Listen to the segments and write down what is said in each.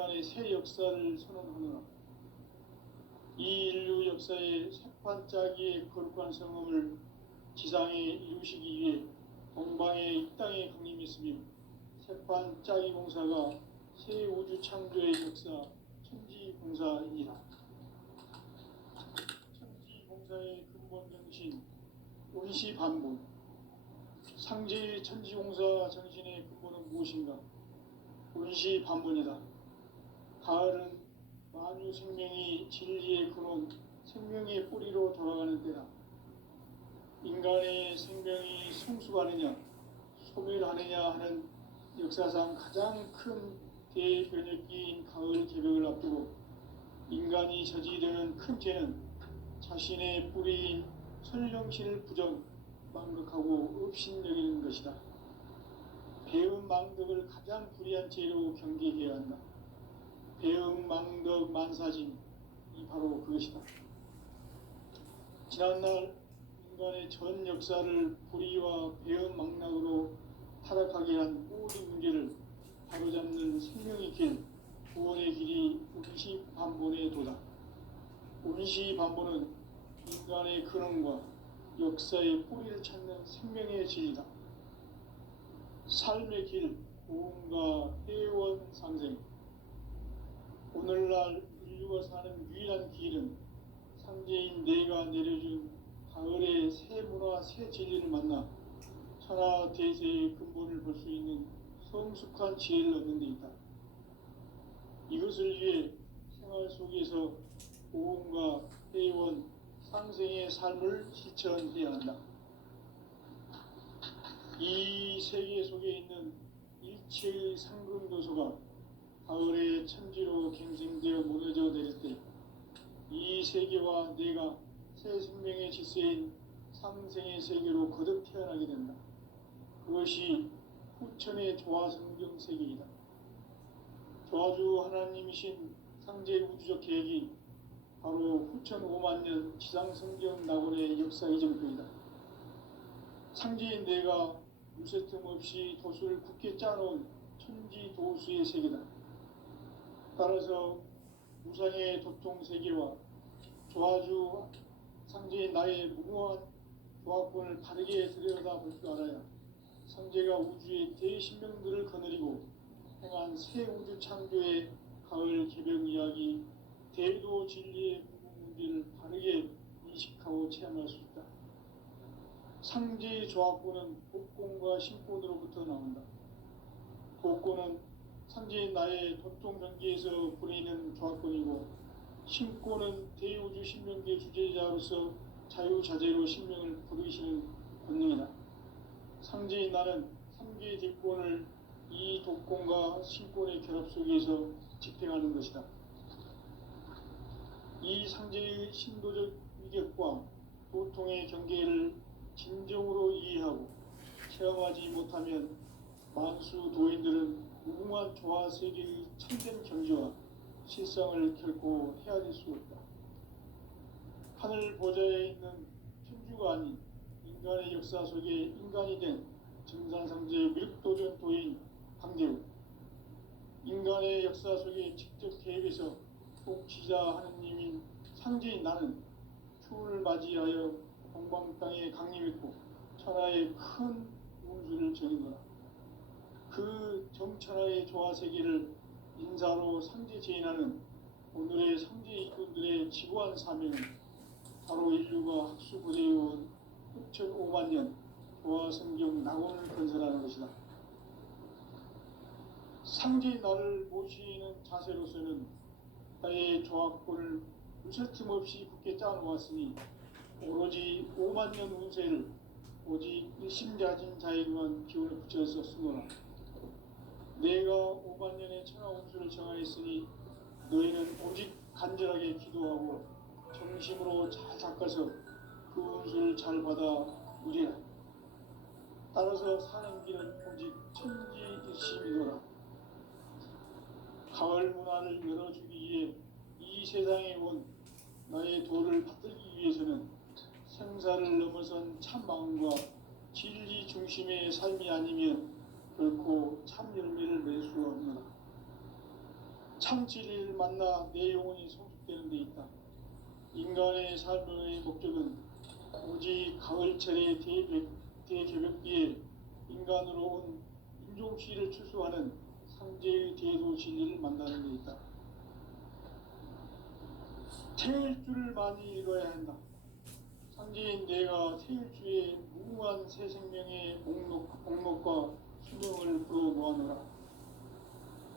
인간의 새 역사를 선언하노라. 이 인류 역사의 새판짜기의 거룩한 성음을 지상에 이루시기 위해 동방의 이 땅에 강림했으며 새판짜기 공사가 새 우주 창조의 역사 천지공사이니라. 천지공사의 근본 정신 원시반본. 상제의 천지공사 정신의 근본은 무엇인가? 원시반본이다. 가을은 만유 생명이 진리의 근원, 생명의 뿌리로 돌아가는 때다. 인간의 생명이 성숙하느냐, 소멸하느냐 하는 역사상 가장 큰 대변혁기인 가을 개벽을 앞두고 인간이 저지르는 큰 죄는 자신의 뿌리인 설령신을 부정, 망극하고 업신여기는 것이다. 배음 망덕을 가장 불의한 죄로 경계해야 한다. 배음 망덕 만사진이 바로 그것이다. 지난날 인간의 전 역사를 불의와 배음 망락으로 타락하게 한 꼬리 문제를 바로잡는 생명의 길, 구원의 길이 원시반본의 도다. 원시반본은 인간의 근원과 역사의 뿌리를 찾는 생명의 질이다. 삶의 길, 고음과 회원 상생. 오늘날 인류가 사는 유일한 길은 상제인 내가 내려준 가을의 새 문화, 새 진리를 만나 천하 대세의 근본을 볼 수 있는 성숙한 지혜를 얻는 데 있다. 이것을 위해 생활 속에서 고음과 회원, 상생의 삶을 실천해야 한다. 이 세계 속에 있는 일체의 상금도소가 가을의 천지로 갱생되어 무너져 내릴 때 이 세계와 내가 새 생명의 질서인 상생의 세계로 거듭 태어나게 된다. 그것이 후천의 조화성경 세계이다. 조화주 하나님이신 상제 우주적 계획이 바로 후천 5만년 지상성경 낙원의 역사 이정표이다. 상제인 내가 물새틈 없이 도수를 굳게 짜놓은 천지도수의 세계다. 따라서 무상의 도통세계와 조화주 상제인 나의 무궁한 조화권을 바르게 들여다볼 줄 알아야 상제가 우주의 대신명들을 거느리고 행한 새 우주 창조의 가을 개벽 이야기, 대도 진리의 문제를 바르게 인식하고 체험할 수 있다. 상제의 조화권은 복권과 신권으로부터 나온다. 복권은 상제인 나의 도통경계에서 부리는 조화권이고, 신권은 대우주 신명계 주제자로서 자유자재로 신명을 부르시는 권능이다. 상제인 나는 3개의 뒷권을 이 독권과 신권의 결합 속에서 집행하는 것이다. 이 상제의 신도적 위격과 도통의 경계를 진정으로 이해하고 체험하지 못하면 만수 도인들은 무궁한 조화 세계의 참된 경지와 실상을 결코 헤아릴 수 없다. 하늘 보좌에 있는 천주가 아닌 인간의 역사 속에 인간이 된 증산상제의 밀도전 도인 강대우, 인간의 역사 속에 직접 개입해서 통치자 하느님인 상제인 나는 추운을 맞이하여 동방 땅에 강림했고 천하의 큰 운수를 정인 거라. 그 정천하의 조화세계를 인사로 상제제인하는 오늘의 상제 일꾼들의 지구한 사명은 바로 인류가 학수고대해온 6,500년 조화성경 낙원을 건설하는 것이다. 상제인 나를 모시는 자세로서는 나의 조화권을 무설틈 없이 굳게 짜놓았으니 오로지 5만년 운세를 오직 일심자진 자에게만 기운을 붙여서 쓰노라. 내가 5만년의 천하 운수를 정하였으니 너희는 오직 간절하게 기도하고 정심으로 잘 닦아서 그 운수를 잘 받아 누리라. 따라서 사는 길은 오직 천지일심이노라. 가을 문화를 열어주기 위해 이 세상에 온 나의 도를 받들기 위해서는 생사를 넘어선 참마음과 진리 중심의 삶이 아니면 결코 참 열매를 맺을 수가 없노라. 참 진리를 만나 내 영혼이 성숙되는 데 있다. 인간의 삶의 목적은 오직 가을철의 대개벽비에 인간으로 온 인종시를 추수하는 상제의 대도 진리를 만나는 데 있다. 태일 줄을 많이 읽어야 한다. 상제인 내가 태일주의 무궁한 새 생명의 목록과 수명을 불어모아노라.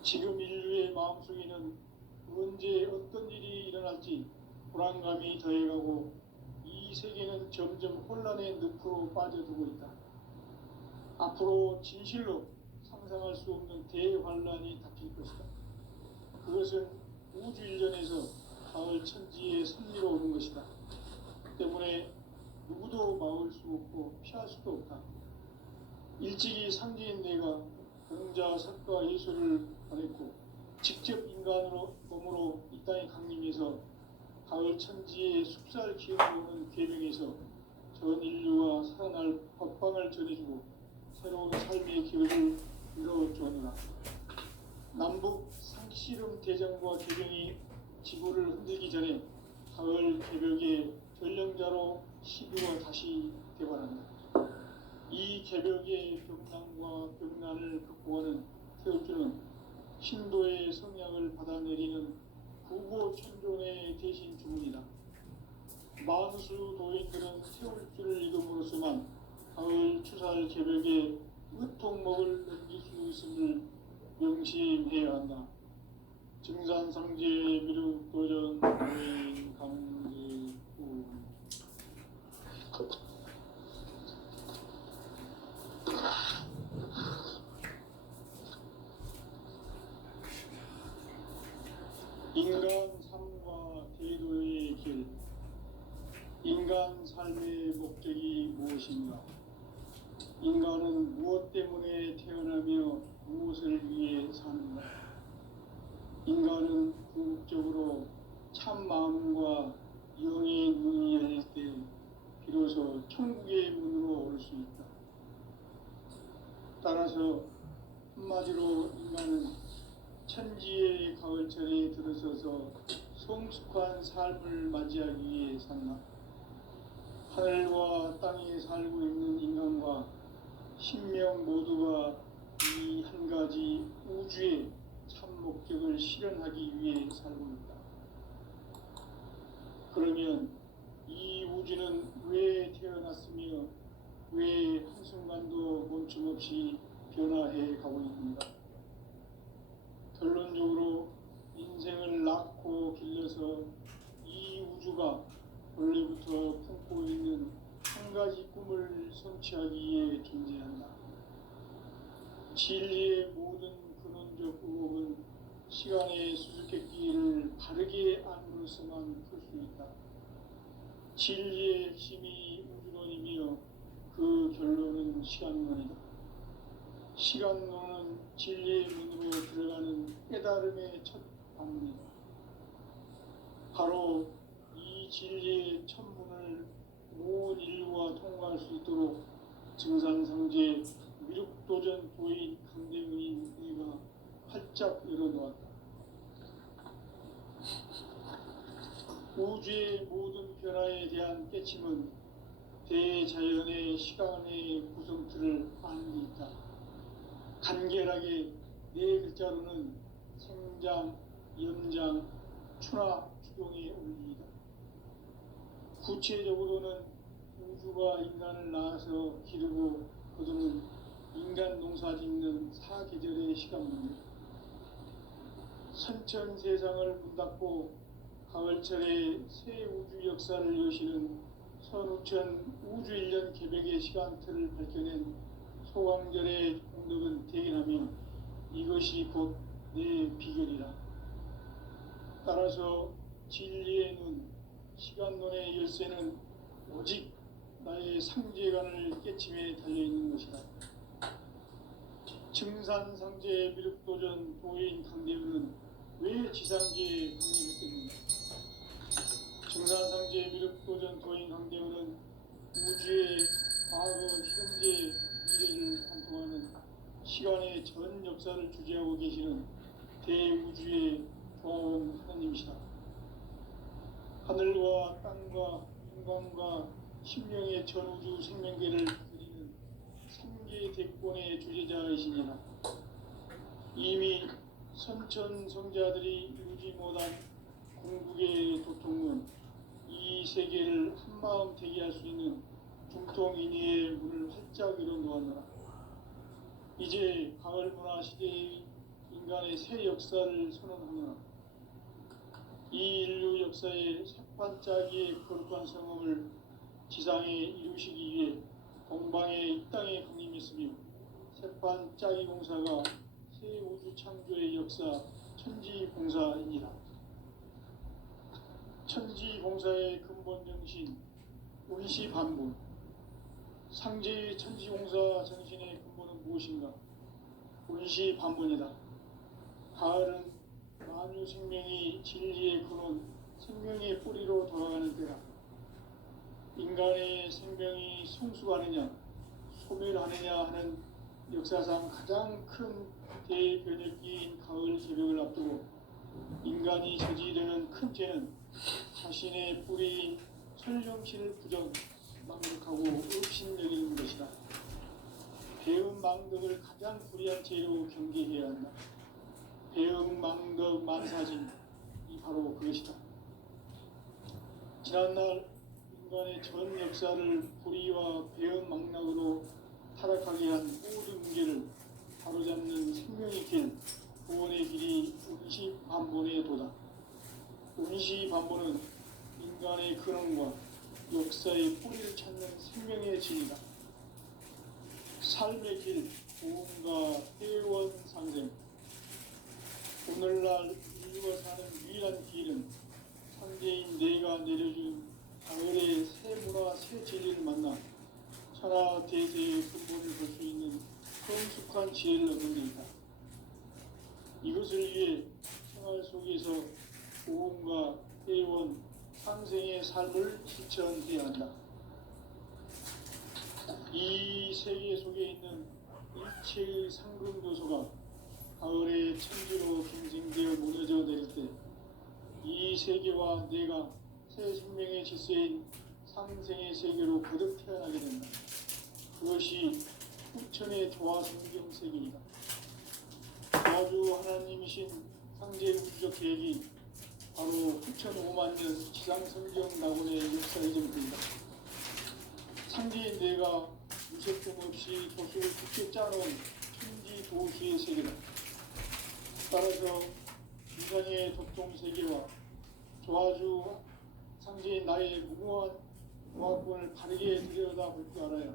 지금 인류의 마음속에는 언제 어떤 일이 일어날지 불안감이 더해가고 이 세계는 점점 혼란의 늪으로 빠져들고 있다. 앞으로 진실로 상상할 수 없는 대환란이 닥칠 것이다. 그것은 우주 일전에서 가을 천지의 섭리로 오는 것이다. 때문에 누구도 막을 수 없고 피할 수도 없다. 일찍이 상제인 내가 경자 석가 예수를 보냈고 직접 인간으로 몸으로 이 땅에 강림해서 가을 천지의 숙살 기운을 오는 계명에서 전 인류가 살아날 법방을 전해주고 새로운 삶의 기회를 이뤄주었노라. 남북 상씨름 대장과 개병이 지구를 흔들기 전에 가을 개벽의 전령자로 시류가 다시 대발한다. 이 개벽의 병난과 병난을 극복하는 태울주는 신도의 성약을 받아내리는 구고천존의 대신 주문이다. 만수 도인들은 태울주를 읽음으로써만 가을 추살 개벽의 의통목을 넘길 수 있음을 명심해야 한다. 증산상제 미륵도전 도인 강제구 인간 삶과 대도의 길. 인간 삶의 목적이 무엇인가? 인간은 무엇 때문에 태어나며 무엇을 위해 사는가? 인간은 궁극적으로 참 마음과 영의 눈이 열릴 때 비로소 천국의 문으로 올 수 있다. 따라서 한마디로 인간은 천지의 가을철에 들어서서 성숙한 삶을 맞이하기 위해 산다. 하늘과 땅에 살고 있는 인간과 신명 모두가 이 한 가지 우주의 참 목적을 실현하기 위해 살고 있다. 그러면 이 우주는 왜 태어났으며 왜 한순간도 멈춤없이 변화해 가고 있는가? 결론적으로 인생을 낳고 길러서 이 우주가 원래부터 품고 있는 한 가지 꿈을 성취하기 위해 존재한다. 진리의 모든 근원적 의혹은 시간의 수수께끼를 바르게 안으로서만 풀 수 있다. 진리의 핵심이 우주론이며 그 결론은 시간론이다. 시간론은 진리의 문으로 들어가는 깨달음의 첫 방문이다. 바로 이 진리의 첫 문을 온 인류가 통과할 수 있도록 증산상제 미륵도전 도인 강대의 내가 활짝 열어놓았다. 우주의 모든 변화에 대한 깨침은 대자연의 시간의 구성틀을 아는 데 있다. 간결하게 네 글자로는 생장, 연장, 추나 추동의 원리이다. 구체적으로는 우주가 인간을 낳아서 기르고 거두는 인간 농사 짓는 사계절의 시간문이다. 선천 세상을 문 닫고 가을철에 새 우주 역사를 여시는 선우천 우주 1년 개벽의 시간틀을 밝혀낸 소강절의 공덕은 대견하며 이것이 곧 내 비결이라. 따라서 진리의 눈, 시간론의 열쇠는 오직 나의 상제관을 깨침에 달려있는 것이다. 증산상제 미륵도전 도인 강대우는 왜 지상계에 강림했겠는가? 증산상제 미륵도전 도인 강대우는 우주의 과거, 현재, 미래를 관통하는 시간의 전 역사를 주재하고 계시는 대우주의 조화원 하나님이시다. 하늘과 땅과 인간과 신명의 전우주 생명계를 다스리는 삼계 대권의 주제자이시니라. 이미 선천성자들이 이루지 못한 궁극의 도통은 이 세계를 한마음 되게 할 수 있는 중통인의의 문을 활짝 열어 놓았노라. 이제 가을 문화 시대의 인간의 새 역사를 선언하노라. 이 인류 역사의 새반짝이의 거룩한 성험을 지상에 이루시기 위해 동방의 이 땅에 강림했으며 새반짝이 공사가 새 우주 창조의 역사 천지봉사이니라. 천지봉사의 근본 정신 운시반본. 상제의 천지공사 정신의 근본은 무엇인가? 운시반본이다. 가을은 만유 생명이 진리의 근원, 생명의 뿌리로 돌아가는 때다. 인간의 생명이 성숙하느냐, 소멸하느냐 하는 역사상 가장 큰 대변혁기인 가을 개벽을 앞두고 인간이 저지르는 큰 죄는 자신의 뿌리인 설령신을 망각하고 업신여기는 것이다. 배음 망덕을 가장 불의한 죄로 경계해야 한다. 배음 망덕 만사진이 바로 그것이다. 지난날 인간의 전 역사를 불의와 배음 망락으로 타락하게 한 모든 문제를 바로잡는 생명의 길, 구원의 길이 운시반본의 도다. 운시반본은 인간의 근원과 역사의 뿌리를 찾는 생명의 진이다. 삶의 길, 구원과 회원 상생. 오늘날 인류가 사는 유일한 길은 상제인 내가 내려준 가을의 새 문화, 새 진리를 만나 천하 대세의 근본을 볼 수 있는 성숙한 지혜를 얻는 데 있다. 이것을 위해 생활 속에서 구원과 회원, 상생의 삶을 실천해야 한다. 이 세계 속에 있는 일체의 상금도소가 가을의 천지로 갱생되어 무너져 내릴 때 이 세계와 내가 새 생명의 질서인 상생의 세계로 거듭 태어나게 된다. 그것이 후천의 조화 성경 세계이다. 조화주 하나님이신 상제 우주적 계획이 바로 후천 5만 년 지상 성경 낙원의 역사의 정부이다. 상제인 내가 무색점 없이 도수를 굳게 짜놓은 천지 도수의 세계다. 따라서 인간의 도통 세계와 조화주 상제인 나의 무궁한 조화권을 바르게 들여다볼 줄 알아야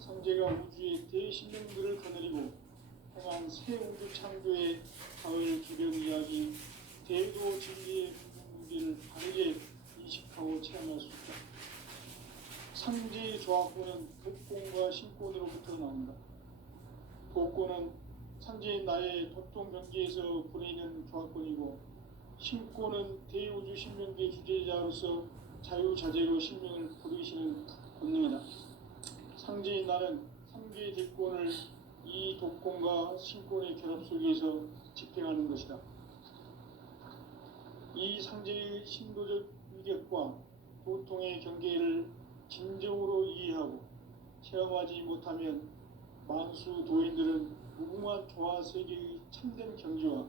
상제가 우주의 대신령들을 거느리고 행한 새 우주 창조의 가을 개벽 이야기, 대도 진리의 무게를 바르게 인식하고 체험할 수 있다. 상제의 조화권은 독권과 신권으로부터 나온다. 독권은 상제인 나의 도통 경계에서 보내는 조화권이고, 신권은 대우주 신명계 주제자로서 자유자재로 신명을 부르시는 권능이다. 상제인 나는 상계의 대권을 이 독권과 신권의 결합 속에서 집행하는 것이다. 이 상제의 신도적 위격과 도통의 경계를 진정으로 이해하고 체험하지 못하면 만수 도인들은 무궁한 조화 세계의 참된 경지와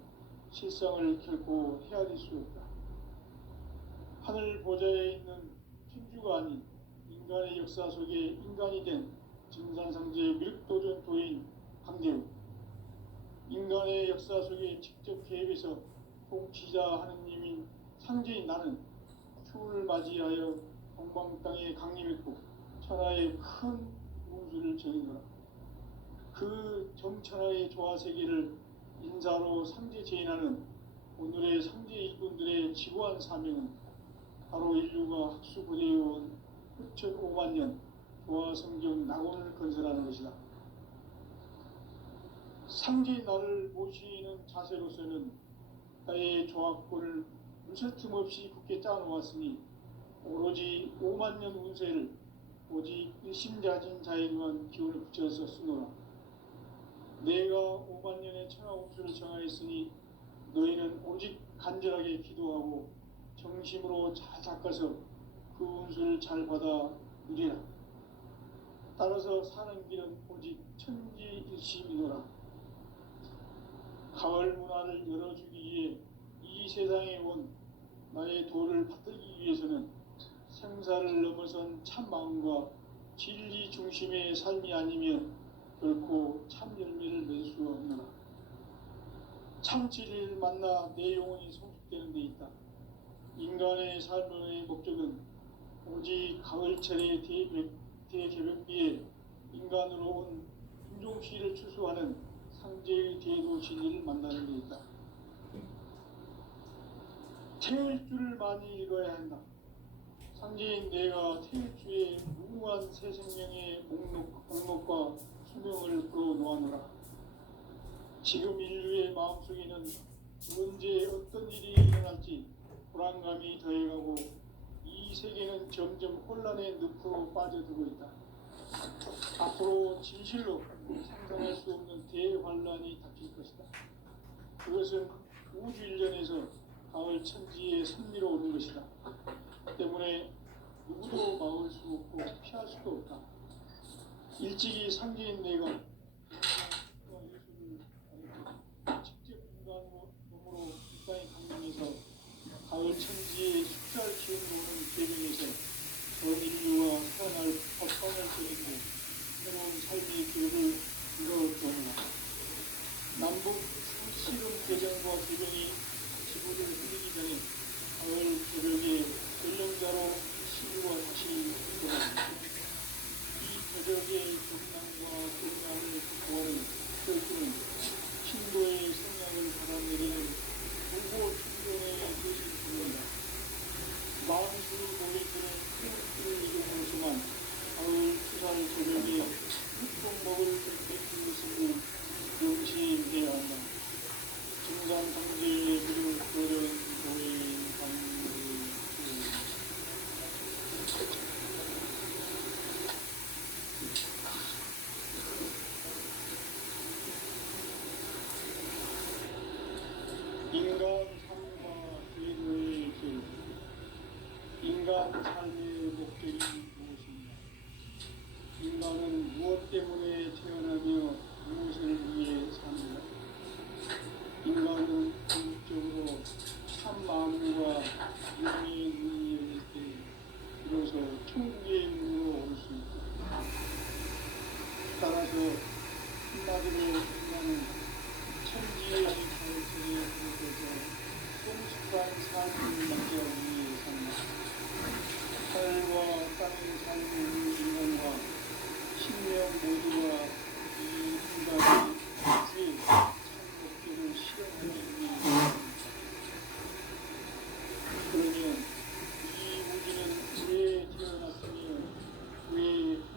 실상을 결코 헤아릴 수 없다. 하늘 보좌에 있는 천주가 아닌 인간의 역사 속에 인간이 된 증산상제의 밀도전 도인 강대우, 인간의 역사 속에 직접 개입해서 통치자 하느님인 상제인 나는 추를 맞이하여 동방 땅에 강림했고 천하의 큰 운수를 전이노라. 그 정천하의 조화 세계를 인사로 상제 제인하는 오늘의 상제 일꾼들의 지구한 사명은 바로 인류가 학수고대해온 후천 5만 년 조화 성경 낙원을 건설하는 것이다. 상제인 나를 모시는 자세로서는 나의 조화권을 무설틈 없이 굳게 짜놓았으니 오로지 5만 년 운세를 오직 일심자진 자에게만 기운을 붙여서 쓰노라. 내가 5만 년의 천하 운수를 정하였으니 너희는 오직 간절하게 기도하고 정심으로 잘 닦아서 그 운수를 잘 받아 누리라. 따라서 사는 길은 오직 천지일심이노라. 가을 문화를 열어주기 위해 이 세상에 온 나의 도를 받들기 위해서는 생사를 넘어선 참 마음과 진리 중심의 삶이 아니면 결코 참 열매를 맺을 수 없노라. 참 진리를 만나 내 영혼이 성숙되는 데 있다. 인간의 삶의 목적은 오직 가을철의 대개벽비에 인간으로 온 인종시를 추수하는 상제의 대도 진리를 만나는 데 있다. 태울 줄을 많이 읽어야 한다. 상제인 내가 태울 주의 무궁한 새 생명의 목록과 수명을 풀어놓아노라. 지금 인류의 마음속에는 언제 어떤 일이 일어날지 불안감이 더해가고 이 세계는 점점 혼란의 늪으로 빠져들고 있다. 앞으로 진실로 상상할 수 없는 대환란이 닥칠 것이다. 그것은 우주 일련에서 가을 천지의 섭리로 오는 것이다. 때문에 누구도 막을 수 없고 피할 수도 없다. 일찍이 상제인 내가 예수를 직접 인간 몸으로 이 땅에 강림해서 가을 천지의 숫자를 키우는 배경에서 전 인류와 태어날 법방을 그리고 새로운 삶의 기록을 이뤄주었다. 남북 상씨름 대전과 개병이 지구를 흘리기 전에 가을 개벽의 전령자로 시류와 다시 돌아왔다. 이 개벽의 경랑과 경랑을 극복하는 혈주는 신도의 성량을 받아내리는 무고 충전의 대신 중입니다. 마음술 고객들의 큰 이름으로서만 가을 투살 개벽의 흑종목을 베푸는 것을 명심해야 한다. 증산상제의 그리고 그런 교회의 강의 인간 삶과 제도의 길. 인간 삶의 목적이 무엇인가? 인간은 무엇 때문에 태어나며 무엇을 위해 사는가? 인간은 궁극적으로 참 마음과 영의 눈이 열릴 때 비로소 천국의 문으로 올 수 있다. 따라서 한마디로 인간은 천지의 가르침에 비롯해서 성숙한 삶을 맞이하기 위해 산다. 하늘과 땅의 삶을 인간과 신명 모두가 이 인간의 참 목적을 실현하기 위해 산다. 그러면 이 우주는 왜 태어났으며 왜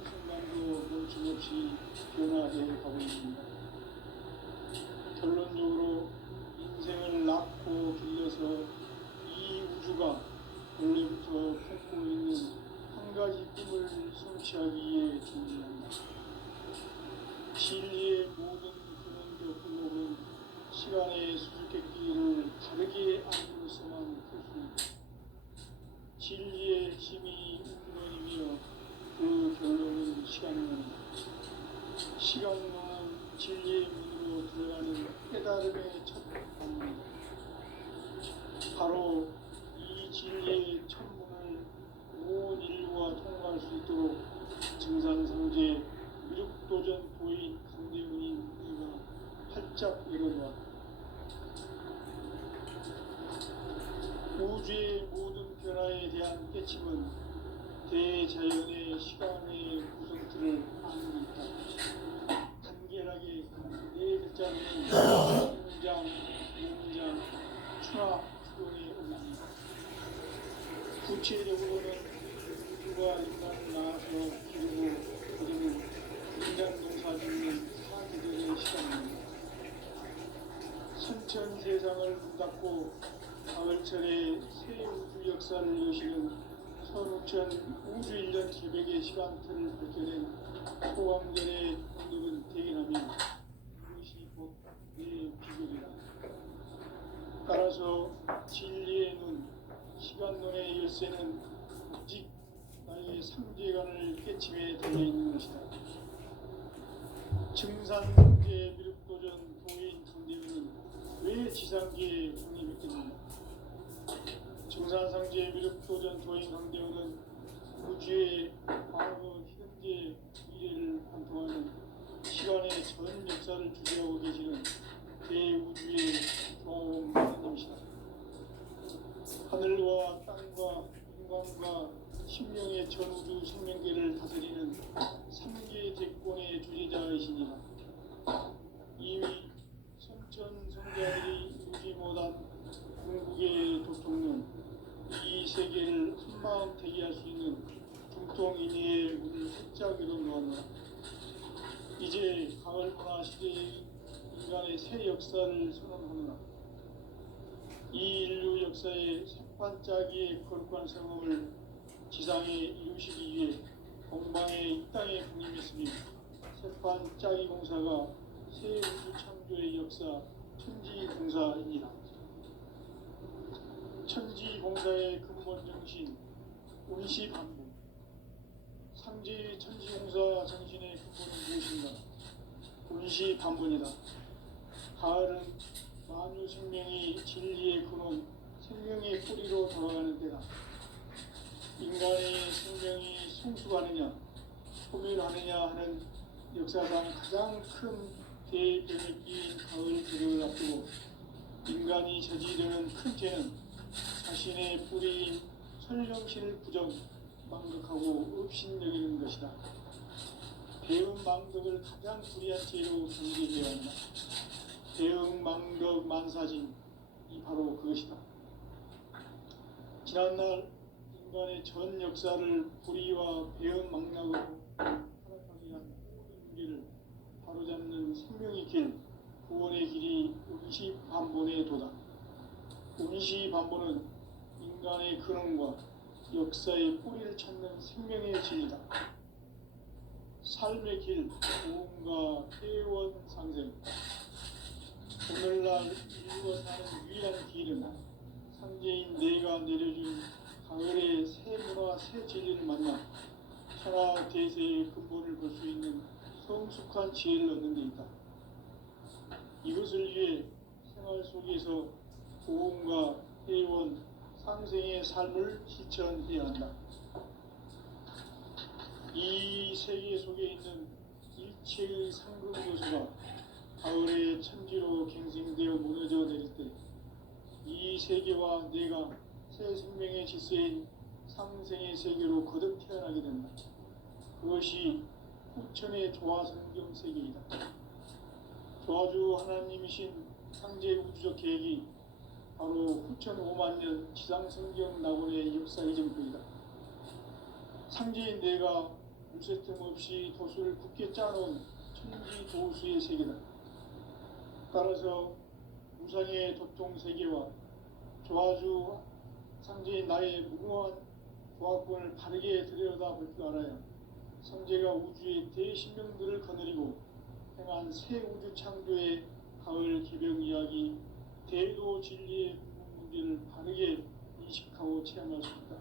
한순간도 멈춤없이 변화해 가고 있습니다. 결론적으로 인생을 낳고 길러서 이 우주가 원래부터 품고 있는 한 가지 꿈을 성취하기 위해 존재한다. 진리의 모든 근원적 의목은 시간의 수수께끼를 다르게 알고서만 풀 수 있다. 진리의 힘이 근원이며 그 결론은 시간론이다. 시간론은 진리의 문으로 들어가는 깨달음의 첫 방문이다. 바로 이 진리의 천문을 온 인류가 통과할 수 있도록 증산상제 미륵도전 도인 강대문인 이가 활짝 열어놓았다. 우주의 모든 변화에 대한 깨침은 대자연의 시간의 구성틀을 아는 데 있다. 간결하게 네 글자는 성장, 용장, 추락, 추동의 의미입니다. 구체적으로는 우주가 인간을 낳아서 기르고 그리고 인간 농사 짓는 사계절의 시간입니다. 선천 세상을 문닫고 가을철에 새 우주 역사를 여시는 선우천 우주 1년 개벽의 시간틀을 밝혀낸 소왕절의 공덕은 대견하며 이것이 곧 내 비결이다. 따라서 진리의 눈, 시간론의 열쇠는 오직 나의 상제관을 깨침에 달려있는 것이다. 증산상제 미륵도전 도인 강대우는 왜 지상계에 독립했겠는가? 증산상제 미륵도전 도인 강대우는 우주의 과거, 현재, 미래를 관통하는 시간의 전 역사를 주재하고 계시는 대우주의 조화원 하나님이시다. 하늘과 땅과 인간과 신명의 전우주 생명계를 다스리는 삼계 대권의 주재자이시니라. 이미 선천성자들이 이루지 못한 궁극의 도통론, 이 세계를 한마음 대기할 수 있는 중통인의의 문을 활짝 열어놓았노라. 이제 가을 문화 시대의 인간의 새 역사를 선언하노라. 이 인류 역사의 새반짝이의 거룩한 성험을 지상에 이루시기 위해 공방에 이 땅에 군림했으며 새반짝이 공사가 새 우주 창조의 역사 천지공사이니라. 천지공사의 근본 정신 운시반복. 상제의 천지공사 정신의 근본은 무엇인가? 운시반복이다. 가을은 만유 생명이 진리의 근원, 생명의 뿌리로 돌아가는 때다. 인간의 생명이 성숙하느냐, 소멸하느냐 하는 역사상 가장 큰 대변을 끼인 가을 계절을 앞두고 인간이 저지르는 큰 죄는 자신의 뿌리인 설령신을 부정, 망극하고 업신여기는 것이다. 배은 망덕을 가장 불의한 죄로 경계해야 한다. 배은 망덕 만사진, 이 바로 그것이다. 지난날 인간의 전 역사를 불의와 배은 망락으로 타락하게 한 모든 문제를 바로잡는 생명의 길, 구원의 길이 운시반본의 도다. 운시반본은 인간의 근원과 역사의 뿌리를 찾는 생명의 진리다. 삶의 길, 고음과 회원 상생. 오늘날 인류가 사는 유일한 길은 상제인 내가 내려준 가을의 새 문화, 새 진리를 만나 천하 대세의 근본을 볼 수 있는 성숙한 지혜를 얻는 데 있다. 이것을 위해 생활 속에서 고음과 회원, 상생의 삶을 실천해야 한다. 이 세계 속에 있는 일체의 상급 요소가 가을의 천지로 갱생되어 무너져 내릴 때 이 세계와 내가 새 생명의 질서인 상생의 세계로 거듭 태어나게 된다. 그것이 후천의 조화성경 세계이다. 조화주 하나님이신 상제 우주적 계획이 바로 후천 5만 년 지상성경 낙원의 역사 이전부이다. 상제인 내가 물새틈 없이 도수를 굳게 짜놓은 천지 도수의 세계다. 따라서 무상의 도통 세계와 조화주 상제인 나의 무궁한 조화권을 바르게 들여다볼 줄 알아야 상제가 우주의 대신명들을 거느리고 행한 새 우주 창조의 가을 개벽 이야기, 대도 진리의 문제를 바르게 인식하고 체험할 수 있다.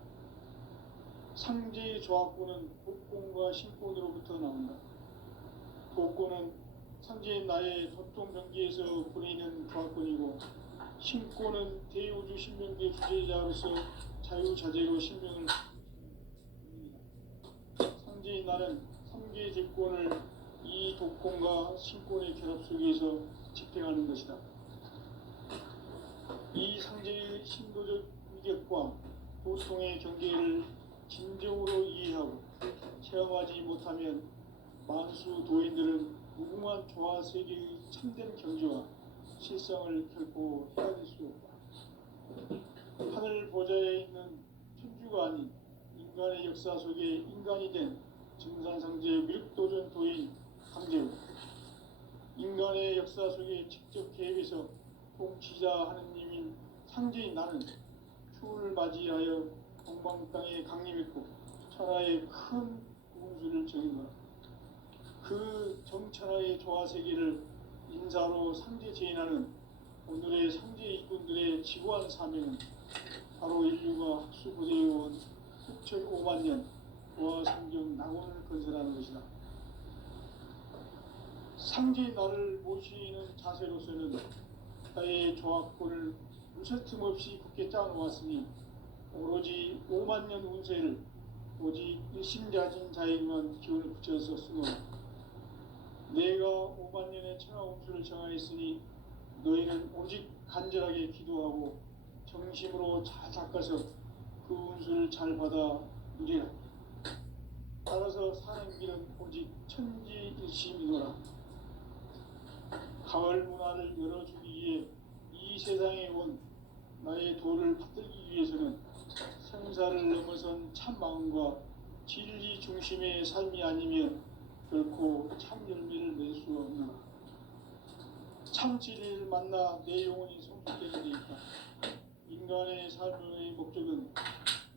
상제의 조화권은 복권과 신권으로부터 나온다. 복권은 상제인 나의 도통 경계에서 보내는 조화권이고, 신권은 대우주 신명계 주제자로서 자유자재로 신명을 상제인 나는 3개 제권을 이 독권과 신권의 결합 속에서 집행하는 것이다. 이 상제의 신도적 위격과 보통의 경계를 진정으로 이해하고 체험하지 못하면 만수 도인들은 무궁한 조화 세계의 참된 경지와 실상을 결코 헤아릴 수 없다. 하늘 보좌에 있는 천주가 아닌 인간의 역사 속에 인간이 된 증산상제 미륵도전 도인 강제우, 인간의 역사 속에 직접 개입해서 통치자 하느님인 상제인 나는 추운을 맞이하여 동방 땅에 강림했고 천하의 큰 구원수를 정인 거라. 그 정천하의 조화 세계를 인사로 상제 제인하는 오늘의 상제 일꾼들의 지구한 사명은 바로 인류가 학수고대해온 수천 5만 년 보아 성경 낙원을 건설하는 것이다. 상제의 날을 모시는 자세로서는 나의 조합권을 무설틈 없이 굳게 짜놓았으니 오로지 5만 년 운세를 오직 일심자진 자에게만 기운을 붙여서 쓰노라. 내가 5만 년의 천하 운수를 정하였으니 너희는 오직 간절하게 기도하고 정심으로 잘 닦아서 그 운수를 잘 받아 누리라. 따라서 사는 길은 오직 천지일심이노라. 가을 문화를 열어주기 위해 이 세상에 온 나의 도를 받들기 위해서는 생사를 넘어선 참 마음과 진리 중심의 삶이 아니면 결코 참 열매를 맺을 수 없노라. 참 진리를 만나 내 영혼이 성숙되는 데 있다. 인간의 삶의 목적은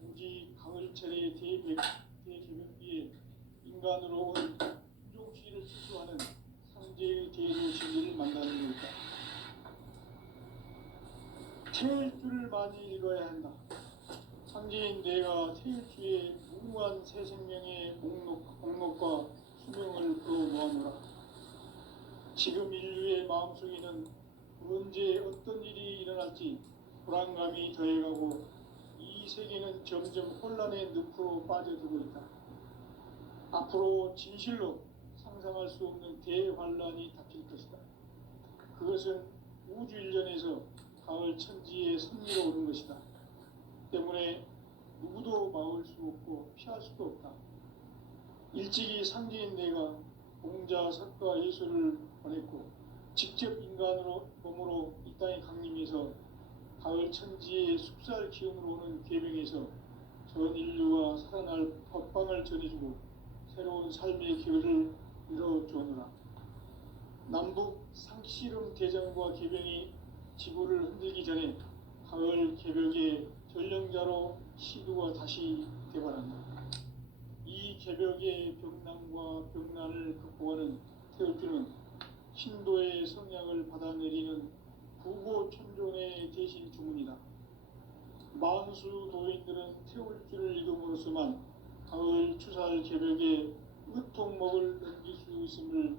오직 가을철의 대개벽기에 인간으로 온 인종시를 추수하는 상제의 대로 진리를 만나는 데 있다. 태일주를 많이 읽어야 한다. 상제인 내가 태일주의 무궁한 새 생명의 목록과 수명을 풀어모아노라. 지금 인류의 마음속에는 언제 어떤 일이 일어날지 불안감이 더해가고 이 세계는 점점 혼란의 늪으로 빠져들고 있다. 앞으로 진실로 상상할 수 없는 대환란이 닥칠 것이다. 그것은 우주 일련에서 가을 천지에 선미로 오는 것이다. 때문에 누구도 막을 수 없고 피할 수도 없다. 일찍이 상제인 내가 공자, 석가, 예수를 보냈고 직접 인간으로 몸으로 이 땅에 강림해서 가을 천지의 숲살 기운으로 오는 계명에서 전 인류가 살아날 법방을 전해주고 새로운 삶의 기회를 열어주었노라. 남북 상씨름 대전과 계병이 지구를 흔들기 전에 가을 개벽의 전령자로 시두가 다시 개발한다. 이 개벽의 병난과 병난을 극복하는 태울주는 신도의 성향을 받아내리는 부고천존의 대신 주문이다. 만수 도인들은 태울주를 읽음으로써만 가을 추살 개벽의 으통목을 넘길 수 있음을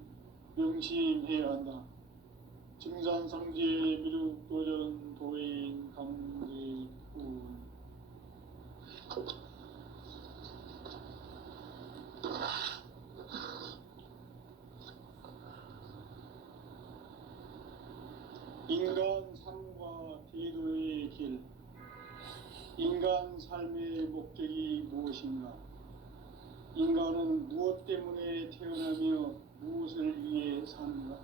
명심해야 한다. 증산상제 미륵도전 도인 강제군. 인간 삶과 대도의 길. 인간 삶의 목적이 무엇인가? 인간은 무엇 때문에 태어나며 무엇을 위해 사는가?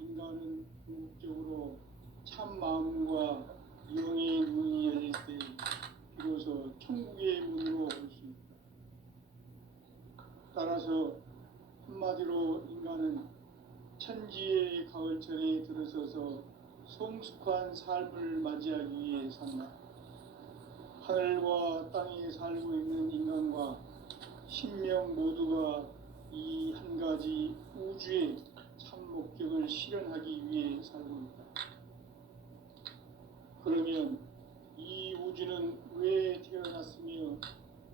인간은 궁극적으로 참 마음과 영의 눈이 열릴 때 비로소 천국의 문으로 올 수 있다. 따라서 한마디로 인간은 천지의 가을철에 들어서서 성숙한 삶을 맞이하기 위해 산다. 하늘과 땅에 살고 있는 인간과 신명 모두가 이 한 가지 우주의 참 목적을 실현하기 위해 살고 있다. 그러면 이 우주는 왜 태어났으며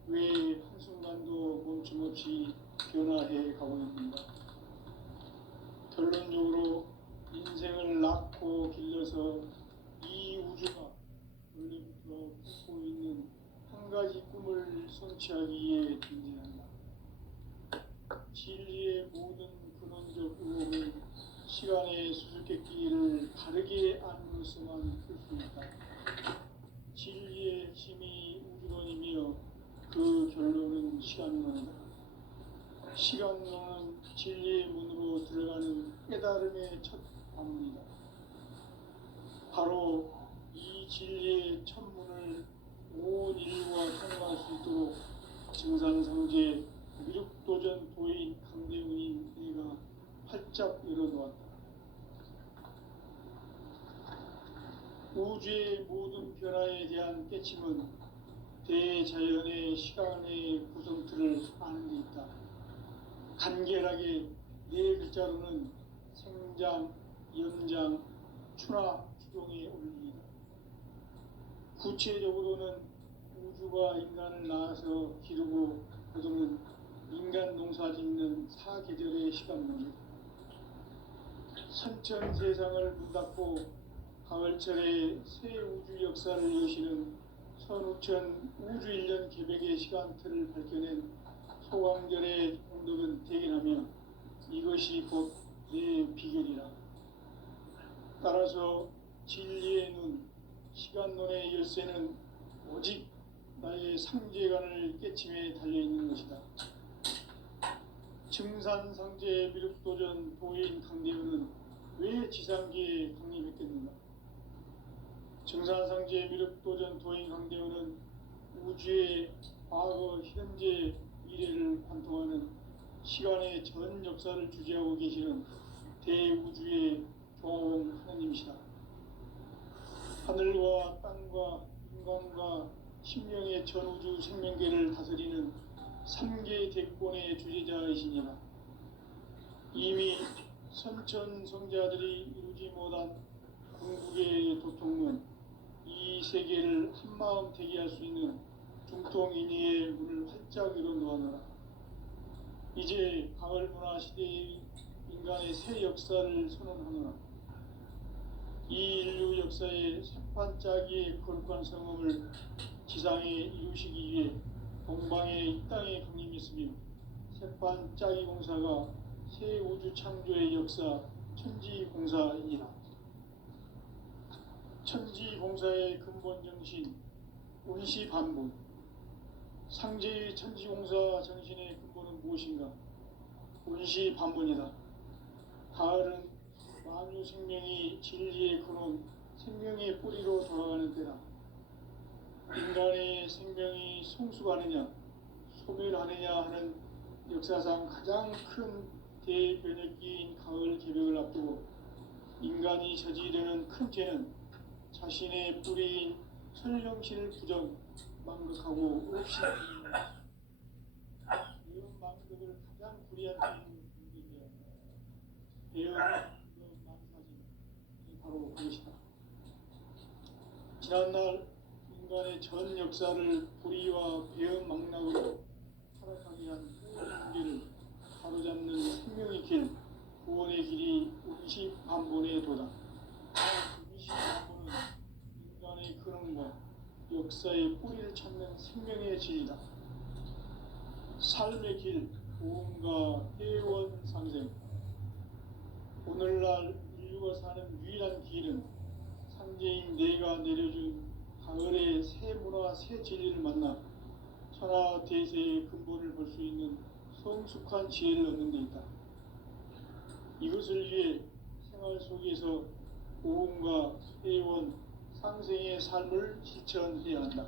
왜 한순간도 멈춤없이 변화해 가고 있는가? 결론적으로 인생을 낳고 길러서 이 우주가 원래부터 품고 있는 한 가지 꿈을 성취하기 위해 존재한다. 진리의 모든 근원적 의혹은 시간의 수수께끼를 바르게 안으로서만 풀 수 있다. 진리의 힘이 우주론이며 그 결론은 시간론이다. 시간론은 진리의 문으로 들어가는 깨달음의 첫 관문이다. 바로 이 진리의 첫 문을 온 인류가 통과할 수 있도록 증산상제 미륵도전 도인 강대훈인 내가 활짝 열어놓았다. 우주의 모든 변화에 대한 깨침은 대자연의 시간의 구성틀을 아는 데 있다. 간결하게 네 글자로는 생장, 연장, 추나 추종에 올립니다. 구체적으로는 우주가 인간을 낳아서 기르고 거두는 인간 농사 짓는 사계절의 시간문이 선천 세상을 문 닫고 가을철에 새 우주 역사를 여시는 선우천 우주일년 개백의 시간틀을 밝혀낸 소강절의 공덕은 대견하며 이것이 곧 내 비결이라. 따라서 진리의 눈, 시간론의 열쇠는 오직 나의 상제관을 깨침에 달려있는 것이다. 증산상제 미륵도전 도인 강대우는 왜 지상계에 강림했겠는가? 증산상제 미륵도전 도인 강대우는 우주의 과거, 현재, 미래를 관통하는 시간의 전 역사를 주재하고 계시는 대우주의 조화원 하나님이시다. 하늘과 땅과 인간과 신명의 전우주 생명계를 다스리는 3개 대권의 주제자이시니라. 이미 선천 성자들이 이루지 못한 궁극의 도통문, 이 세계를 한마음 되게 할 수 있는 중통인의의 문을 활짝 열어 놓아노라. 이제 가을 문화 시대의 인간의 새 역사를 선언하노라. 이 인류 역사의 새판짜기의 거룩한 성음을 지상에 이루시기 위해 동방의 이 땅에 강림했으며 새판짜기 공사가 새 우주 창조의 역사 천지공사이니라. 천지공사의 근본 정신 운시반분. 상제의 천지공사 정신의 근본은 무엇인가? 운시반분이다. 가을은 만유 생명이 진리의 근원, 생명의 뿌리로 돌아가는 때다. 인간의 생명이 성숙하느냐, 소멸하느냐 하는 역사상 가장 큰 대변혁기인 가을 개벽을 앞두고 인간이 저지르는 큰 죄는 자신의 뿌리인 설령실 부정, 망극하고 없이 이런 망극을 가장 불이한 죄인 망사진이 바로 그것이다. 지난날 인간의 전 역사를 불의와 배은 망락으로 타락하게 한 문제를 바로잡는 생명의 길, 구원의 길이 운시반본에 도다. 운시반본은 인간의 근원과 역사의 뿌리를 찾는 생명의 진리다. 삶의 길, 고음과 회원 상생. 오늘날 인류가 사는 유일한 길은 상제인 내가 내려준 가을의 새 문화, 새 진리를 만나 천하 대세의 근본을 볼 수 있는 성숙한 지혜를 얻는 데 있다. 이것을 위해 생활 속에서 고음과 회원, 상생의 삶을 실천해야 한다.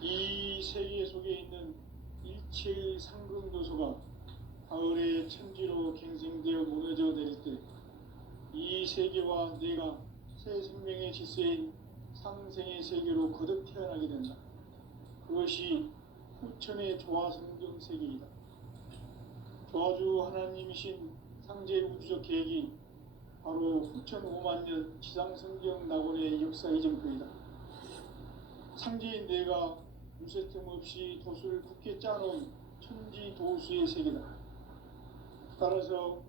이 세계 속에 있는 일체의 상근도소가 가을의 천지로 갱생되어 무너져 내릴 때 이 세계와 내가 새 생명의 질서인 상생의 세계로 거듭 태어나게 된다. 그것이 후천의 조화성경 세계이다. 조화주 하나님이신 상제 우주적 계획이 바로 후천 5만년 지상성경 낙원의 역사 이정표이다. 상제인 내가 유세 틈 없이 도수를 굳게 짜놓은 천지 도수의 세계다. 따라서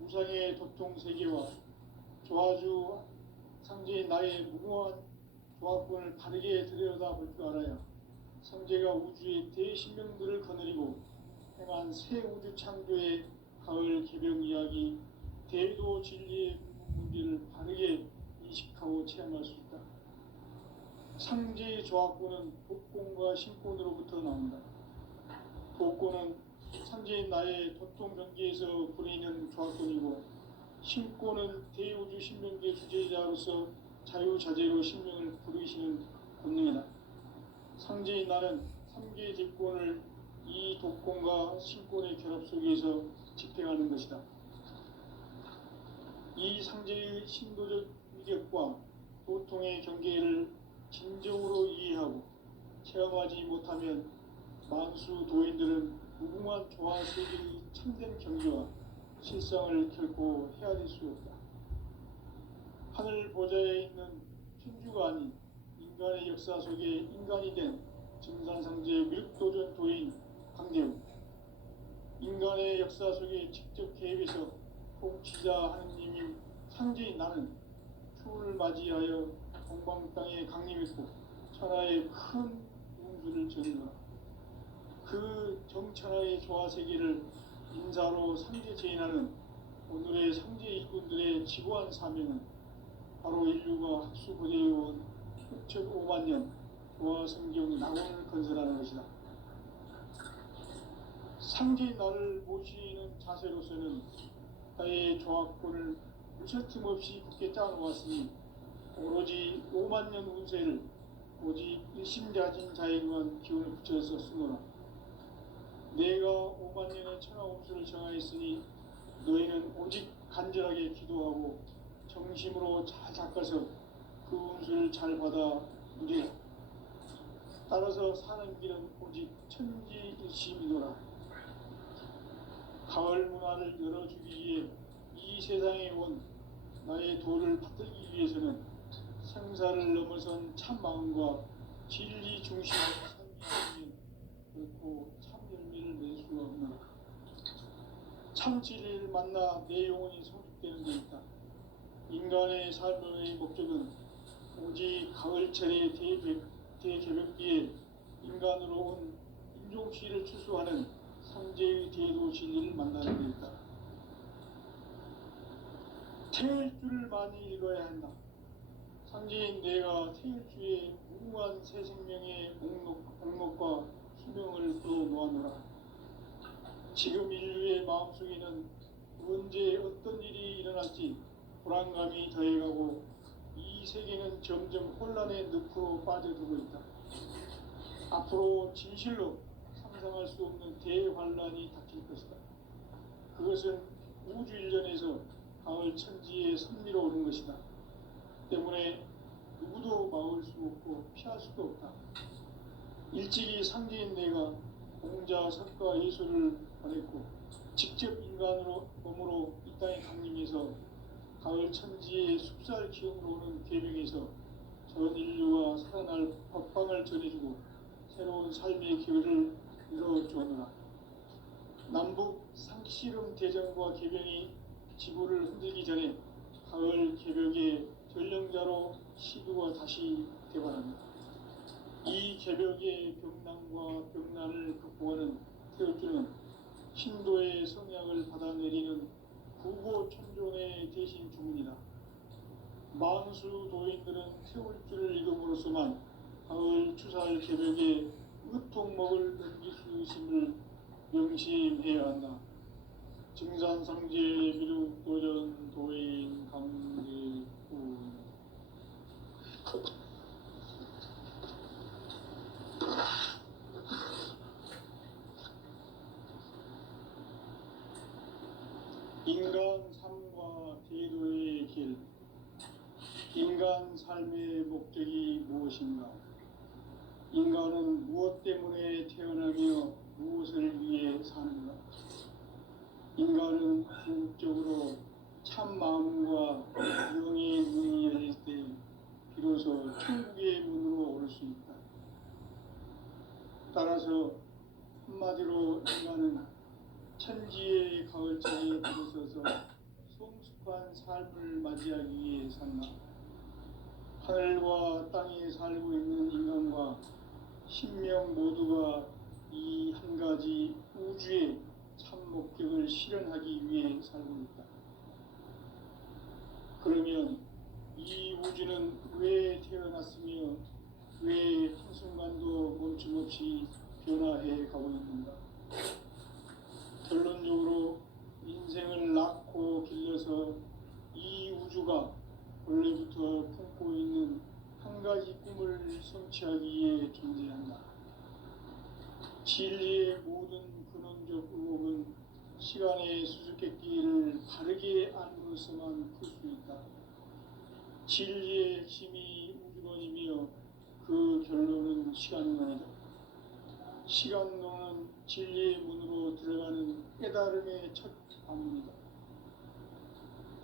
우상의 도통 세계와 조화주 상제인 나의 무궁한 조합권을 바르게 들여다볼 줄 알아야 상제가 우주의 대신명들을 거느리고 행한 새 우주 창조의 가을 개벽 이야기, 대도 진리의 문제를 바르게 인식하고 체험할 수 있다. 상제의 조합권은 독권과 신권으로부터 나온다. 독권은 상제인 나의 도통 경계에서 부리는 조합권이고, 신권은 대우주 신명계 주제자로서 자유자재로 신명을 부르시는 권능이다. 상제인 나는 3개의 대권을 이 독권과 신권의 결합 속에서 집행하는 것이다. 이 상제의 신도적 위력과 도통의 경계를 진정으로 이해하고 체험하지 못하면 만수 도인들은 무궁한 조화 세계의 참된 경지와 실상을 결코 헤아릴 수 없다. 하늘 보좌에 있는 천주가 아닌 인간의 역사 속에 인간이 된 증산상제 미륵도전 도인 강대우, 인간의 역사 속에 직접 개입해서 통치자 하느님인 상제인 나는 추운을 맞이하여 동방 땅에 강림했고 천하의 큰 운수를 전하노라. 그 정천하의 조화세계를 인사로 상제 제인하는 오늘의 상제 일꾼들의 지고한 사명은 바로 인류가 학수고대해온 6,5만 년 조화성경 낙원을 건설하는 것이다. 상제인 나를 모시는 자세로서는 나의 조합권을 무설틈 없이 굳게 짜놓았으니 오로지 5만 년 운세를 오직 일심자진 자에게만 기운을 붙여서 쓰노라. 내가 5만 년의 천하 운수를 정하였으니 너희는 오직 간절하게 기도하고 정심으로 잘 닦아서 그 운수를 잘 받아 누리라. 따라서 사는 길은 오직 천지일심이노라. 가을 문화를 열어주기 위해 이 세상에 온 나의 도를 받들기 위해서는 생사를 넘어선 참 마음과 진리 중심의 삶이 결코 참 열매를 낼 수가 없노라. 참 진리를 만나 내 영혼이 성숙되는 데 있다. 인간의 삶의 목적은 오직 가을철의 대개벽기에 인간으로 온 인종시를 추수하는 상제의 대도 진리를 만나는 데 있다. 태일주를 많이 읽어야 한다. 상제인 내가 태일주의 무궁한 새 생명의 목록과 수명을 풀어놓아노라. 지금 인류의 마음속에는 언제 어떤 일이 일어날지 불안감이 더해가고 이 세계는 점점 혼란의 늪으로 빠져들고 있다. 앞으로 진실로 상상할 수 없는 대환란이 닥칠 것이다. 그것은 우주 일련에서 가을 천지의 섭리로 오는 것이다. 때문에 누구도 막을 수 없고 피할 수도 없다. 일찍이 상제인 내가 공자, 석가, 예수를 보냈고 직접 인간으로 몸으로 이 땅에 강림해서 가을 천지의 숲살 기운으로 오는 계명에서 전 인류가 살아날 법방을 전해주고 새로운 삶의 기회를 이뤄주었노라. 남북 상씨름 대전과 개병이 지구를 흔들기 전에 가을 개벽의 전령자로 시두가 다시 되관합니다. 이 개벽의 병난과 병난을 극복하는 태울주는 신도의 성약을 받아내리는 구고천존의 대신 주문이다. 만수 도인들은 태울주를 읽음으로써만 가을 추살 개벽의 의통목을 넘길 수 있음을 명심해야 한다. 증산상제 미륵도전 도인 강대우. 인간 삶과 대도의 길. 인간 삶의 목적이 무엇인가? 인간은 무엇 때문에 태어나며 무엇을 위해 사는가? 인간은 궁극적으로 참 마음과 영의 문이 열릴 때 비로소 천국의 문으로 올 수 있다. 따라서 한마디로 인간은 천지의 가을철에 들어서서 성숙한 삶을 맞이하기 위해 산다. 하늘과 땅에 살고 있는 인간과 신명 모두가 이 한 가지 우주의 참 목적을 실현하기 위해 살고 있다. 그러면 이 우주는 왜 태어났으며 왜 한순간도 멈춤없이 변화해 가고 있는가? 결론적으로 인생을 낳고 길러서 이 우주가 원래부터 품고 있는 한 가지 꿈을 성취하기 위해 존재한다. 진리의 모든 근원적 의혹은 시간의 수수께끼를 바르게 알므로서만 풀 수 있다. 진리의 핵심이 우주론이며 그 결론은 시간론이다. 시간론은 진리의 문으로 들어가는 깨달음의 첫 방문이다.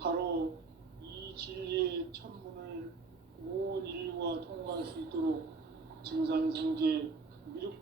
바로 이 진리의 천문을 온 인류가 통과할 수 있도록 증산성제, 미륵